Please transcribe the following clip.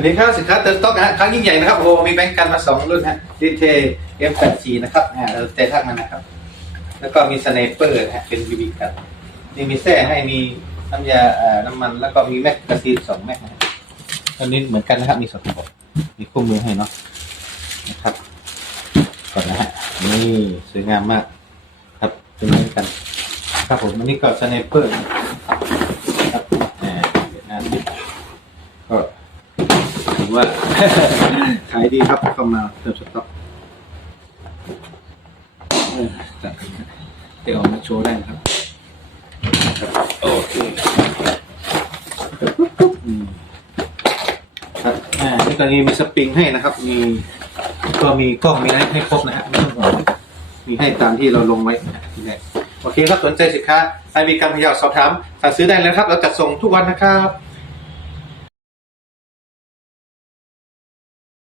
อันนี้ครับสินค้าเติมสต็อกนะฮะครั้งยิ่งใหญ่นะครับโอ้โหมีแบงก์กันมาสองรุ่นฮะดีเทเอ็มแปดจีนะครับอ่าเราใจทักมันนะครับ แล้วก็มีสไนเปอร์นะฮะเป็นบีบีกันนี่มีแส้ให้มีน้ำยาเอ่อน้ำมันแล้วก็มีแม็กกาซีนสองแม็กนะฮะอันนี้เหมือนกันนะครับมีสองกระบอกมีคู่มือให้เนาะนะครับก่อนนะฮะนี่สวยงามมาก ครับเป็นเหมือนกัน ครับผมอันนี้ก็สไนเปอร์ครับอ่าเดี๋ยวนะก็ ถือว่า ขายดีครับเข้ามาเติมสต็อกเออจัดเดี๋ยวเอามาโชว์ได้ครับครับ โอเคครับอ่านี่ตอนนี้มีสปริงให้นะครับ มีก็มีกล้องมีอะไรให้ครบนะฮะไม่ต้องห่วงมีให้ตามที่เราลงไว้นะฮะที่แรกโอเคครับสนใจสินค้าใครมีการพยายามสอบถามสั่งซื้อได้เลยนะครับ เราจัดส่งทุกวันนะครับ